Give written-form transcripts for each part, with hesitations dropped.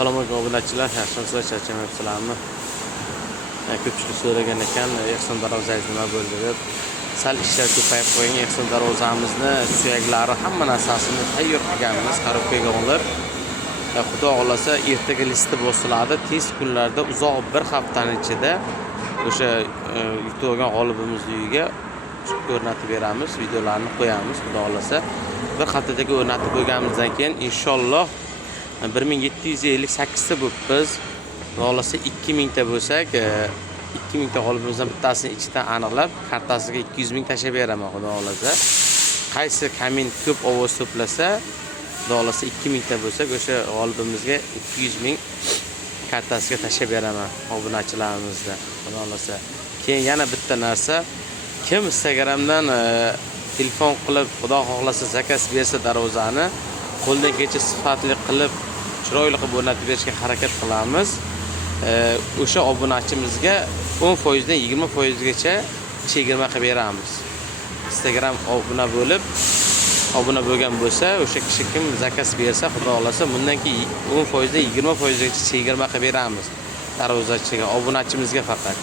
Assalomu alaykum obunachilar, yaxshimisizlar, charchamayapsizlarmi? Ko'pchilik so'ragan ekan, Ehson darvozangiz nima bo'ldi deb. Sal ishlar ko'payib qo'ying. Ehson darvozamizni suyaklari hamma narsasini tayyor qilganmiz, qarab qo'yganlar. Xudo xolasa ertaga listi bosiladi. Tez kunlarda uzoq bir haftaning ichida o'sha yutib olgan g'olibimizning uyiga o'rnatib beramiz, videolarni qo'yamiz. Xudo xolasa bir haftadagi o'rnatib qo'yganimizdan keyin inshaalloh 1758 ta bo'libmiz. Xolasa 2000 ta bo'lsak, 2000 ta g'olibimizdan bittasini ichidan aniqlab, kartasiga 200 ming tashab beraman, xudo xolasa. Qaysi komment ko'p ovoz to'plasa, xudo xolasa 2000 ta bo'lsak, o'sha g'olibimizga 200 ming kartasiga tashab beraman obunachilarimizdan, xudo xolasa. Keyin yana bitta narsa, kim Instagramdan telefon qilib, xudo xohlasa zakaz bersa darvozani, qo'ldan kelsa sifatli qilib, chiroyli qilib o'rnatib berishga harakat qilamiz. O'sha obunachimizga 10% dan 20% gacha chegirma qilib beramiz. Instagram obuna bo'lgan bo'lsa, o'sha kishi kim zakaz bersa, xudo xolasa, bundan keyin 10% dan 20% gacha chegirma qilib beramiz darvozachiga, obunachimizga faqat.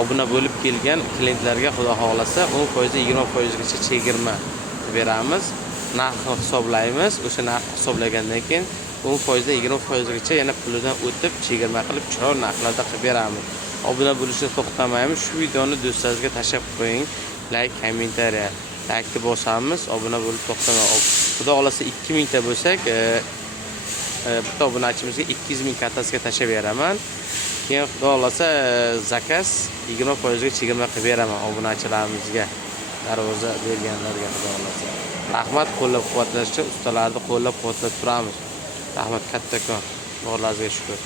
Obuna bo'lib kelgan klientlarga xudo xolasa 10% dan 20% gacha chegirma beramiz. Narxni hisoblaymiz. O'sha narxni hisoblagandan keyin 10% dan 20% gacha yana pulidan o'tib chegirma qilib chiroyli narxlarda qilib beramiz. Obuna bo'lishni to'xtamaymiz. Shu videoni do'stlaringizga tashlab qo'ying. Like, kommentariya, like'ni bosamiz. Obuna bo'lib to'xtamaymiz. Xudo xolasa 2000 ta bo'lsak, bitta obunachimizga 200 ming kartasiga tashlab beraman. Keyin xudo xolasa zakaz 20% ga chegirma qilib beraman obunachilarimizga, darvoza berganlarga, xudo xolasa. Rahmat, qo'llab-quvvatlashda ustalarni qo'llab-quvvatlab turamiz. Rahmat, kattakon. Borlaringizga shukr.